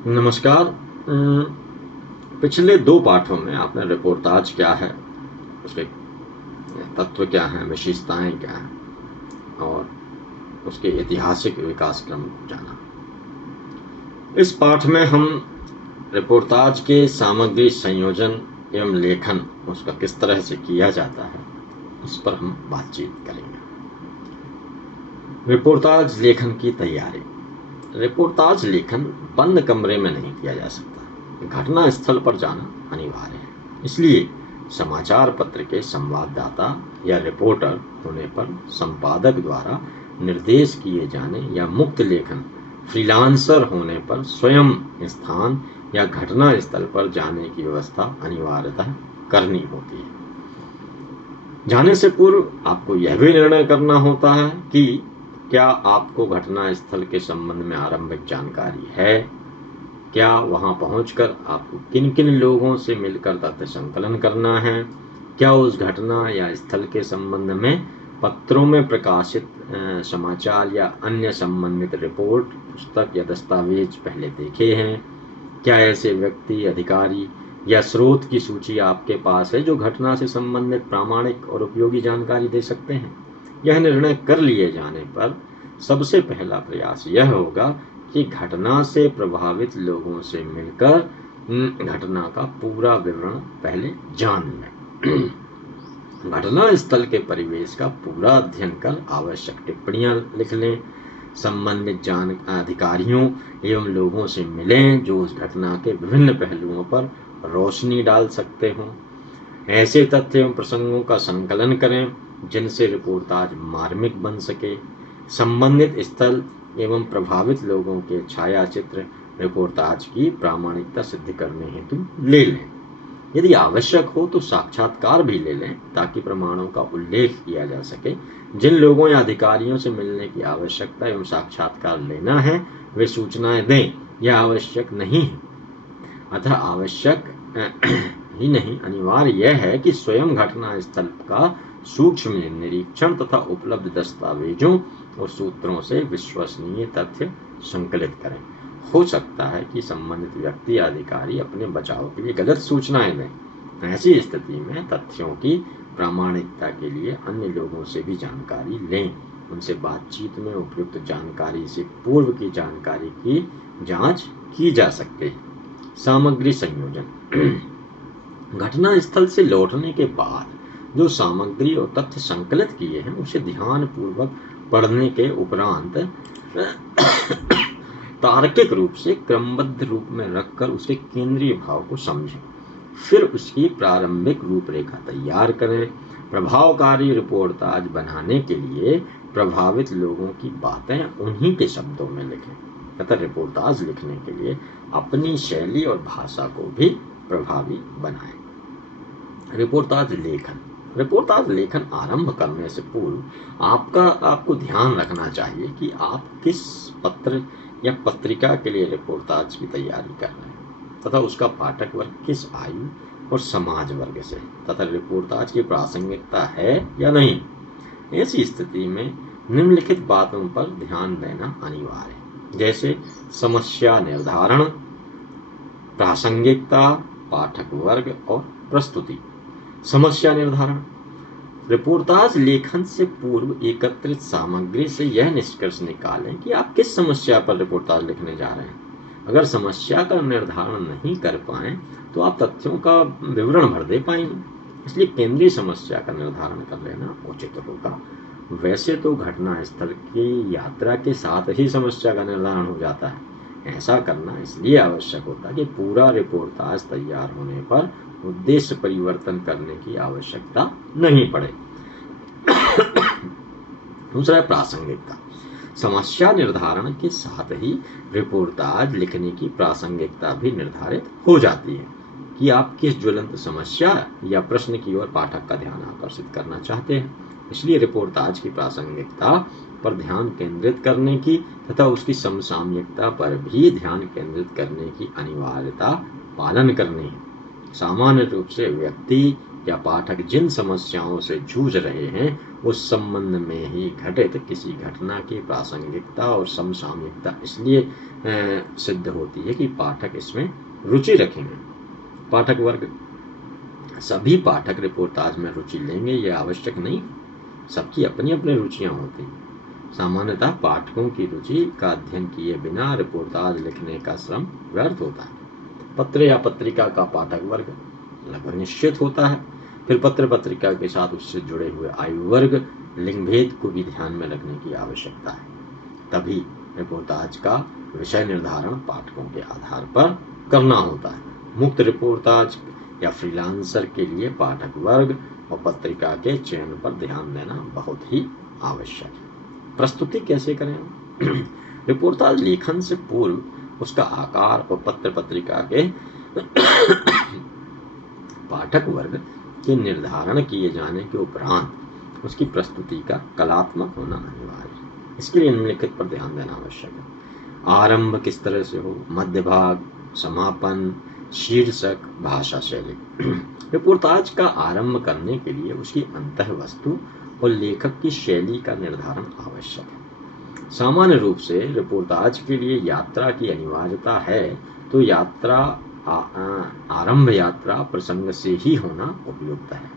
नमस्कार। पिछले दो पाठों में आपने रिपोर्टाज क्या है, उसके तत्व क्या हैं, विशेषताएं क्या हैं और उसके ऐतिहासिक विकास क्रम जाना। इस पाठ में हम रिपोर्टाज के सामग्री संयोजन एवं लेखन उसका किस तरह से किया जाता है, इस पर हम बातचीत करेंगे। रिपोर्टाज लेखन की तैयारी। रिपोर्टाज लेखन बंद कमरे में नहीं किया जा सकता, घटना स्थल पर जाना अनिवार्य है। इसलिए समाचार पत्र के संवाददाता या रिपोर्टर होने पर संपादक द्वारा निर्देश किए जाने या मुक्त लेखन फ्रीलांसर होने पर स्वयं स्थान या घटना स्थल पर जाने की व्यवस्था अनिवार्यतः करनी होती है। जाने से पूर्व आपको यह भी निर्णय करना होता है कि क्या आपको घटना स्थल के संबंध में आरंभिक जानकारी है, क्या वहां पहुंचकर आपको किन किन लोगों से मिलकर तथ्य संकलन करना है, क्या उस घटना या स्थल के संबंध में पत्रों में प्रकाशित समाचार या अन्य संबंधित रिपोर्ट, पुस्तक या दस्तावेज पहले देखे हैं, क्या ऐसे व्यक्ति, अधिकारी या स्रोत की सूची आपके पास है जो घटना से संबंधित प्रामाणिक और उपयोगी जानकारी दे सकते हैं। यह निर्णय कर लिए जाने पर सबसे पहला प्रयास यह होगा कि घटना से प्रभावित लोगों से मिलकर घटना का पूरा विवरण पहले जान लें। घटना स्थल के परिवेश का पूरा अध्ययन कर आवश्यक टिप्पणियां लिख लें। संबंधित अधिकारियों एवं लोगों से मिलें जो उस घटना के विभिन्न पहलुओं पर रोशनी डाल सकते हों। ऐसे तथ्य एवं प्रसंगों का संकलन करें जिनसे रिपोर्टाज मार्मिक बन सके। संबंधित स्थल एवं प्रभावित लोगों के छायाचित्र रिपोर्टाज की प्रामाणिकता सिद्ध करने हेतु ले लें। यदि आवश्यक हो तो साक्षात्कार भी ले लें ताकि प्रमाणों का उल्लेख किया जा सके। जिन लोगों या अधिकारियों से मिलने की आवश्यकता एवं साक्षात्कार लेना है वे सूचनाएं दें। यह आवश्यक नहीं है, अतः आवश्यक ही नहीं अनिवार्य यह है कि स्वयं घटना स्थल का सूक्ष्म निरीक्षण तथा उपलब्ध दस्तावेजों और सूत्रों से विश्वसनीय तथ्य संकलित करें। हो सकता है कि संबंधित व्यक्ति या अधिकारी अपने बचाव के लिए गलत सूचनाएं दें। ऐसी स्थिति में तथ्यों की प्रामाणिकता के लिए अन्य लोगों से भी जानकारी लें। उनसे बातचीत में उपयुक्त जानकारी से पूर्व की जानकारी की जांच की जा सकती है। सामग्री संयोजन। घटना स्थल से लौटने के बाद जो सामग्री और तथ्य संकलित किए हैं उसे ध्यान पूर्वक पढ़ने के उपरांत तार्किक रूप से क्रमबद्ध रूप में रखकर उसके केंद्रीय भाव को समझें। फिर उसकी प्रारंभिक रूपरेखा तैयार करें। प्रभावकारी रिपोर्टाज बनाने के लिए प्रभावित लोगों की बातें उन्हीं के शब्दों में लिखें तथा रिपोर्टाज लिखने के लिए अपनी शैली और भाषा को भी प्रभावी बनाएं। रिपोर्टाज लेखन। रिपोर्टाज लेखन आरंभ करने से पूर्व आपको ध्यान रखना चाहिए कि आप किस पत्र या पत्रिका के लिए रिपोर्टाज की तैयारी कर रहे हैं तथा उसका पाठक वर्ग किस आयु और समाज वर्ग से तथा रिपोर्टाज की प्रासंगिकता है या नहीं। ऐसी स्थिति में निम्नलिखित बातों पर ध्यान देना अनिवार्य है, जैसे समस्या निर्धारण, प्रासंगिकता, पाठक वर्ग और प्रस्तुति। समस्या निर्धारण। रिपोर्टाज लेखन से पूर्व एकत्रित सामग्री से यह निष्कर्ष निकालें कि आप किस समस्या पर रिपोर्टाज लिखने जा रहे हैं। अगर समस्या का निर्धारण नहीं कर पाएं तो आप तथ्यों का विवरण भर दे पाएंगे। इसलिए केंद्रीय समस्या का निर्धारण कर लेना उचित होगा। वैसे तो घटना स्थल की यात्रा के साथ ही समस्या का निर्धारण हो जाता है। ऐसा करना इसलिए आवश्यक होता है कि पूरा रिपोर्टाज तैयार होने पर उद्देश्य परिवर्तन करने की आवश्यकता नहीं पड़े। दूसरा है प्रासंगिकता। समस्या निर्धारण के साथ ही रिपोर्टाज लिखने की प्रासंगिकता भी निर्धारित हो जाती है कि आप किस ज्वलंत समस्या या प्रश्न की ओर पाठक का ध्यान आकर्षित करना चाहते हैं। इसलिए रिपोर्टाज की प्रासंगिकता पर ध्यान केंद्रित करने की तथा उसकी समसामयिकता पर भी ध्यान केंद्रित करने की अनिवार्यता पालन करनी है। सामान्य रूप से व्यक्ति या पाठक जिन समस्याओं से जूझ रहे हैं उस संबंध में ही घटित किसी घटना की प्रासंगिकता और समसामयिकता इसलिए सिद्ध होती है कि पाठक इसमें रुचि रखेंगे। पाठक वर्ग, सभी पाठक रिपोर्टाज में रुचि लेंगे यह आवश्यक नहीं, सबकी अपनी अपनी रुचियां होती हैं। सामान्यतः पाठकों की रुचि का अध्ययन किए बिना रिपोर्टाज लिखने का श्रम व्यर्थ होता है। पत्र या पत्रिका का पाठक वर्ग लगभग निश्चित होता है। फिर पत्र पत्रिका के साथ उससे जुड़े हुए आयु वर्ग, लिंग भेद को भी ध्यान में रखने की आवश्यकता है। तभी रिपोर्टाज का विषय निर्धारण पाठकों के आधार पर करना होता है। मुक्त रिपोर्टाज या फ्रीलांसर के लिए पाठक वर्ग और पत्रिका के चयन पर ध्यान देना बहुत ही आवश्यक है। प्रस्तुति कैसे करें? रिपोर्टाज लेखन से पूर्व उसका आकार और पत्र पत्रिका के पाठक वर्ग के निर्धारण किए जाने के उपरांत उसकी प्रस्तुति का कलात्मक होना अनिवार्य है। इसके लिए निम्नलिखित पर ध्यान देना आवश्यक है। आरंभ किस तरह से हो, मध्य भाग, समापन, शीर्षक, भाषा शैली। रिपोर्टाज का आरंभ करने के लिए उसकी अंतः वस्तु और लेखक की शैली का निर्धारण आवश्यक है। सामान्य रूप से रिपोर्टाज के लिए यात्रा की अनिवार्यता है, तो यात्रा आरंभ यात्रा प्रसंग से ही होना उपयुक्त है।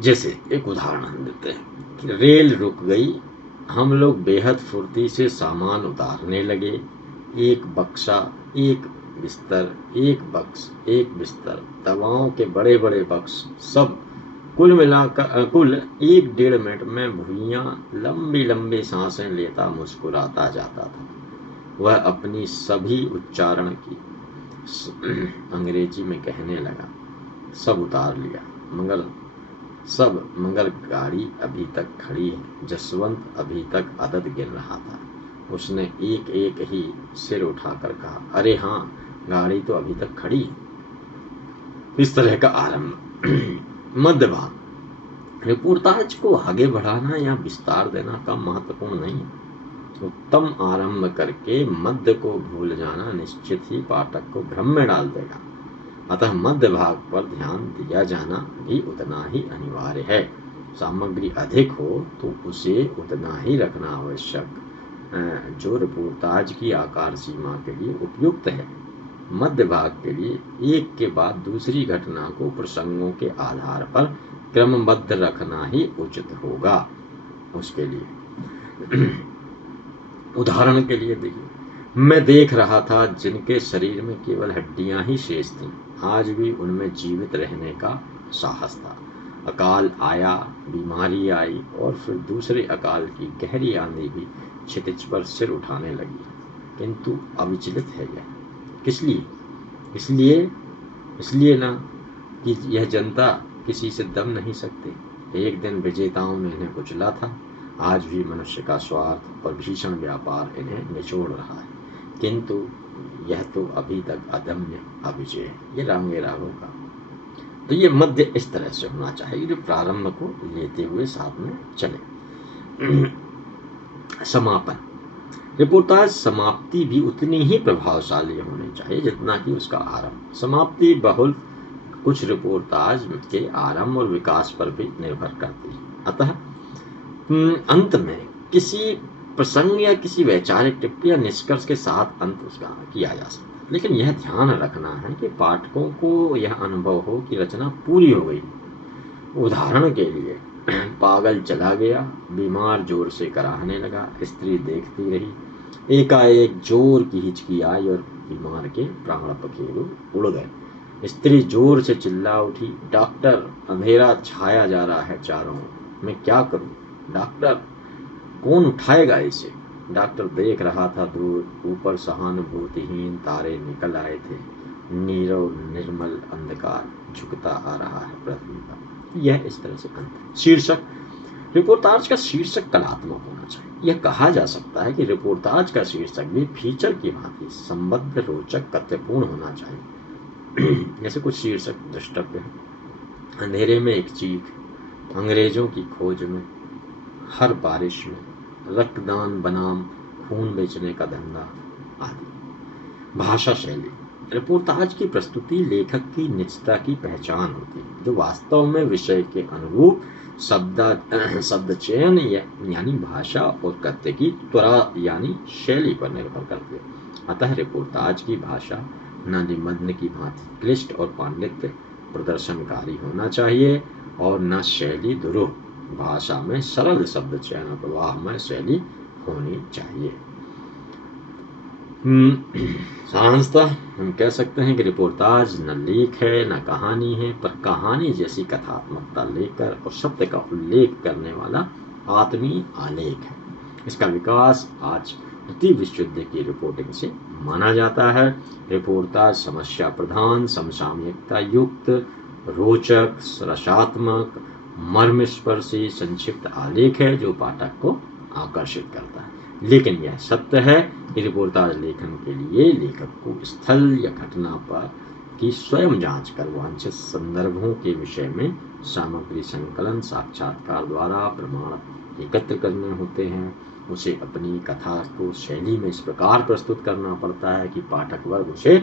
जैसे एक उदाहरण हम देते हैं कि रेल रुक गई, हम लोग बेहद फुर्ती से सामान उतारने लगे। एक बक्सा, एक बिस्तर, एक बक्स, एक बिस्तर, दवाओं के बड़े बड़े बक्स, सब कुल मिलाकर कुल 1-1.5 मिनट में भुइयां लंबी लंबी सांसें लेता मुस्कुराता जाता था। वह अपनी सभी उच्चारण की अंग्रेजी में कहने लगा, सब उतार लिया मगर गाड़ी अभी तक खड़ी है। जसवंत अभी तक अदद गिन रहा था। उसने एक एक ही सिर उठाकर कहा, अरे हाँ, गाड़ी तो अभी तक खड़ी है। इस तरह का आरंभ। मध्य भाग। रिपोर्टाज को आगे बढ़ाना या विस्तार देना कम महत्वपूर्ण नहीं है। उत्तम आरंभ करके मध्य को भूल जाना निश्चित ही पाठक को भ्रम में डाल देगा। अतः मध्य भाग पर ध्यान दिया जाना भी उतना ही अनिवार्य है। सामग्री अधिक हो तो उसे उतना ही रखना आवश्यक जो रिपोर्टाज की आकार सीमा के लिए उपयुक्त है। मध्य भाग के लिए एक के बाद दूसरी घटना को प्रसंगों के आधार पर क्रमबद्ध रखना ही उचित होगा। उसके लिए उदाहरण के लिए देखिए, मैं देख रहा था जिनके शरीर में केवल हड्डियां ही शेष थीं, आज भी उनमें जीवित रहने का साहस था। अकाल आया, बीमारी आई और फिर दूसरे अकाल की गहरी आंधी भी क्षितिज पर सिर उठाने लगी, किंतु अविचलित है यह। किस लिए? इसलिए ना कि यह जनता किसी से दम नहीं सकती। एक दिन विजेताओं ने इन्हें कुचला था, आज भी मनुष्य का स्वार्थ और भीषण व्यापार इन्हें निचोड़ रहा है, किंतु यह तो अभी तक अदम्य अविजय है। ये रामगे राघव का। तो ये मध्य इस तरह से होना चाहिए जो प्रारंभ को लेते हुए साथ में चले। समापन। रिपोर्टाज समाप्ति भी उतनी ही प्रभावशाली होनी चाहिए जितना कि उसका आरंभ। समाप्ति बहुल कुछ रिपोर्टाज के आरंभ और विकास पर भी निर्भर करती है। अतः अंत में किसी प्रसंग या किसी वैचारिक टिप्पणी या निष्कर्ष के साथ अंत उसका किया जा सकता है, लेकिन यह ध्यान रखना है कि पाठकों को यह अनुभव हो कि रचना पूरी हो गई। उदाहरण के लिए, पागल चला गया, बीमार जोर से कराहने लगा, स्त्री देखती रही, एकाएक जोर की हिचकी आई और बीमार के प्राण पखेरु उड़ गए। स्त्री जोर से चिल्ला उठी, डॉक्टर, अंधेरा छाया जा रहा है चारों ओर, मैं क्या करूं? डॉक्टर, कौन उठाएगा इसे? डॉक्टर देख रहा था दूर, ऊपर सहानुभूतिहीन तारे निकल आए थे। नीरव निर्मल अंधकार झुकता आ रहा है पृथ्वी पर। यह इस तरह से अंत। शीर्षक। रिपोर्टाज का शीर्षक कलात्मक होना चाहिए। यह कहा जा सकता है कि रिपोर्टाज का शीर्षक भी फीचर की भांति संबद्ध, रोचक, तथ्यपूर्ण होना चाहिए। जैसे कुछ शीर्षक द्रष्टव्य है, अंधेरे में एक चीख, अंग्रेजों की खोज में, हर बारिश में, रक्तदान बनाम खून बेचने का धंधा आदि। भाषा शैली। रिपोर्टाज की प्रस्तुति लेखक की निजता की पहचान होती है, जो वास्तव में विषय के अनुरूप शब्द चयन यानी भाषा और कथ्य की त्वरा यानी शैली पर निर्भर करती है। अतः रिपोर्टाज की भाषा न निबंध की भांति क्लिष्ट और पांडित्य प्रदर्शनकारी होना चाहिए और न शैली दुरूह। भाषा में सरल शब्द चयन प्रवाहमय शैली होनी चाहिए। सारांशतः हम कह सकते हैं कि रिपोर्टाज न लेख है न कहानी है, पर कहानी जैसी कथात्मकता लेकर और सत्य का उल्लेख करने वाला आत्मीय आलेख है। इसका विकास आज द्वितीय विश्व युद्ध की रिपोर्टिंग से माना जाता है। रिपोर्टाज समस्या प्रधान, समसामयिकता युक्त, रोचक, रसात्मक, मर्मस्पर्शी, संक्षिप्त आलेख है जो पाठक को आकर्षित करता है। लेकिन यह सत्य है कि रिपोर्टाज लेखन के लिए लेखक को स्थल या घटना पर की स्वयं जांच कर वांछित संदर्भों के विषय में सामग्री संकलन, साक्षात्कार द्वारा प्रमाण एकत्र करने होते हैं। उसे अपनी कथा को शैली में इस प्रकार प्रस्तुत करना पड़ता है कि पाठक वर्ग उसे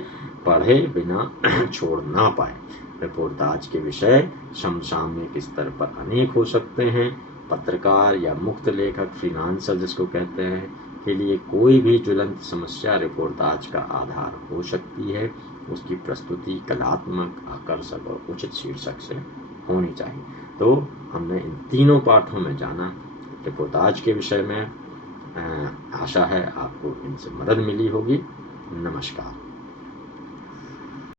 पढ़े बिना छोड़ ना पाए। रिपोर्टाज के विषय समसामयिक स्तर पर अनेक हो सकते हैं। पत्रकार या मुक्त लेखक, फ्रीलांसर जिसको कहते हैं, के लिए कोई भी ज्वलंत समस्या रिपोर्टाज का आधार हो सकती है। उसकी प्रस्तुति कलात्मक, आकर्षक और उचित शीर्षक से होनी चाहिए। तो हमने इन तीनों पाठों में जाना रिपोर्टाज के विषय में। आशा है आपको इनसे मदद मिली होगी। नमस्कार।